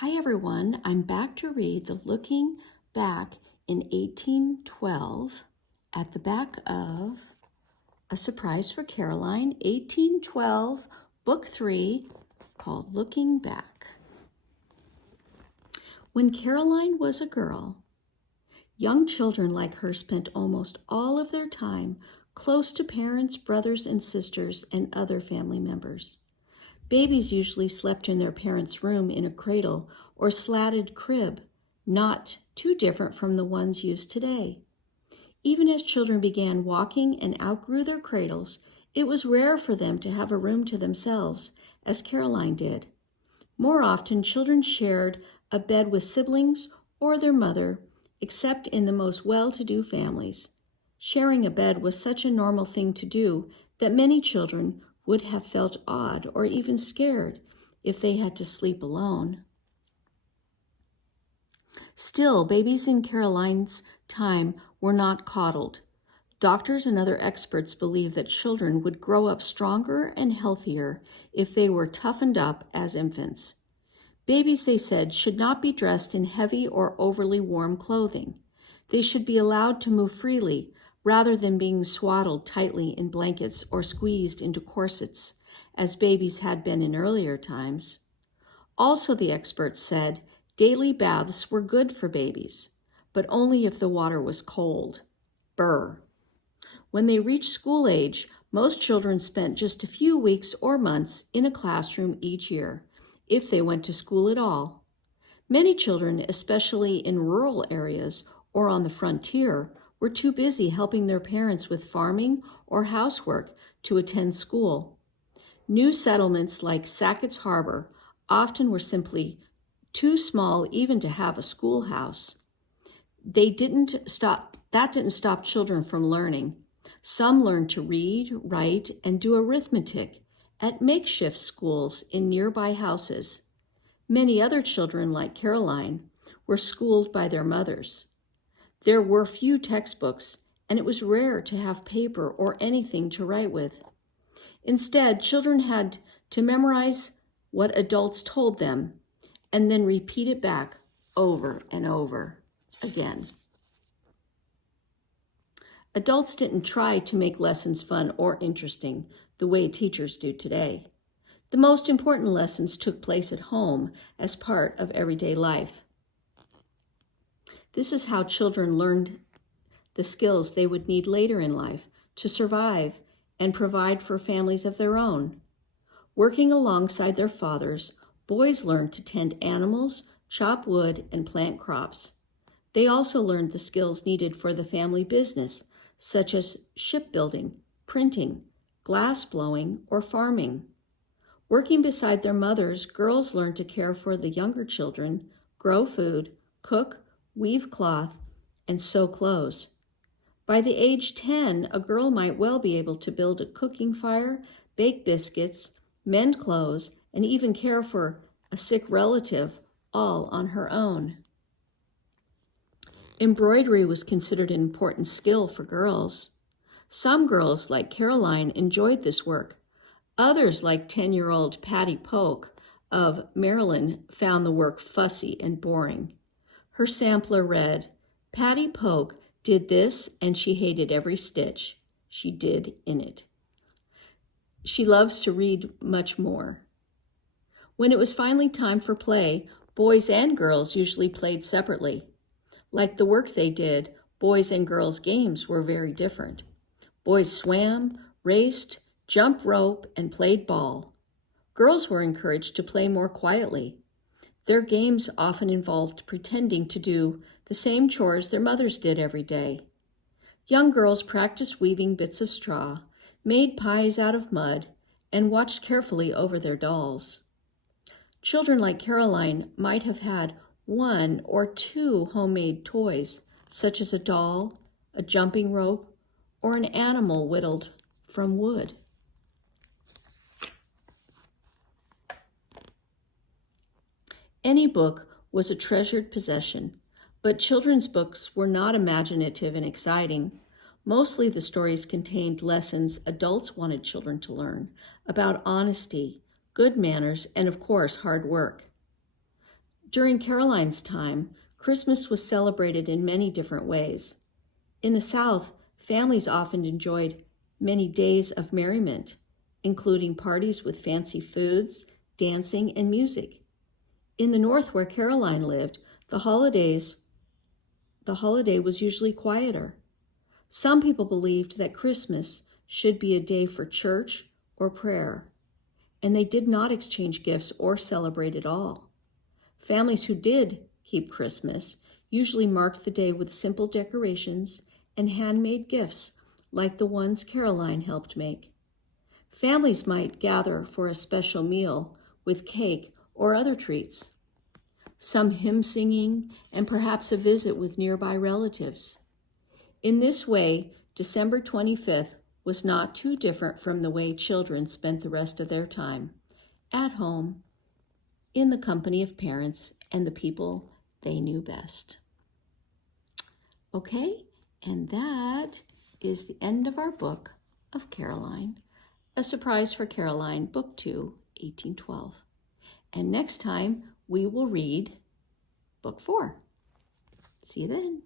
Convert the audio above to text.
Hi everyone, I'm back to read the Looking Back in 1812 at the back of A Surprise for Caroline, 1812, Book 3, called Looking Back. When Caroline was a girl, young children like her spent almost all of their time close to parents, brothers and sisters, and other family members. Babies usually slept in their parents' room in a cradle or slatted crib, not too different from the ones used today. Even as children began walking and outgrew their cradles, it was rare for them to have a room to themselves, as Caroline did. More often, children shared a bed with siblings or their mother, except in the most well-to-do families. Sharing a bed was such a normal thing to do that many children would have felt odd or even scared if they had to sleep alone. Still, babies in Caroline's time were not coddled. Doctors and other experts believed that children would grow up stronger and healthier if they were toughened up as infants. Babies, they said, should not be dressed in heavy or overly warm clothing. They should be allowed to move freely, rather than being swaddled tightly in blankets or squeezed into corsets, as babies had been in earlier times. Also, the experts said daily baths were good for babies, but only if the water was cold. Brr. When they reached school age, most children spent just a few weeks or months in a classroom each year, if they went to school at all. Many children, especially in rural areas or on the frontier, were too busy helping their parents with farming or housework to attend school. New settlements like Sackett's Harbor often were simply too small even to have a schoolhouse. That didn't stop children from learning. Some learned to read, write, and do arithmetic at makeshift schools in nearby houses. Many other children, like Caroline, were schooled by their mothers. There were few textbooks, and it was rare to have paper or anything to write with. Instead, children had to memorize what adults told them and then repeat it back over and over again. Adults didn't try to make lessons fun or interesting the way teachers do today. The most important lessons took place at home as part of everyday life. This is how children learned the skills they would need later in life to survive and provide for families of their own. Working alongside their fathers, boys learned to tend animals, chop wood, and plant crops. They also learned the skills needed for the family business, such as shipbuilding, printing, glass blowing, or farming. Working beside their mothers, girls learned to care for the younger children, grow food, cook, weave cloth, and sew clothes. By the age 10, a girl might well be able to build a cooking fire, bake biscuits, mend clothes, and even care for a sick relative, all on her own. Embroidery was considered an important skill for girls. Some girls, like Caroline, enjoyed this work. Others, like 10-year-old Patty Polk of Maryland, found the work fussy and boring. Her sampler read, "Patty Polk did this and she hated every stitch she did in it. She loves to read much more." When it was finally time for play, boys and girls usually played separately. Like the work they did, boys' and girls' games were very different. Boys swam, raced, jumped rope, and played ball. Girls were encouraged to play more quietly. Their games often involved pretending to do the same chores their mothers did every day. Young girls practiced weaving bits of straw, made pies out of mud, and watched carefully over their dolls. Children like Caroline might have had 1 or 2 homemade toys, such as a doll, a jumping rope, or an animal whittled from wood. Any book was a treasured possession, but children's books were not imaginative and exciting. Mostly the stories contained lessons adults wanted children to learn about honesty, good manners, and of course, hard work. During Caroline's time, Christmas was celebrated in many different ways. In the South, families often enjoyed many days of merriment, including parties with fancy foods, dancing, and music. In the North, where Caroline lived, the holiday was usually quieter. Some people believed that Christmas should be a day for church or prayer, and they did not exchange gifts or celebrate at all. Families who did keep Christmas usually marked the day with simple decorations and handmade gifts like the ones Caroline helped make. Families might gather for a special meal with cake or other treats, some hymn singing, and perhaps a visit with nearby relatives. In this way, December 25th was not too different from the way children spent the rest of their time, at home, in the company of parents and the people they knew best. Okay, and that is the end of our book of Caroline, A Surprise for Caroline, Book 2, 1812. And next time we will read Book 4. See you then.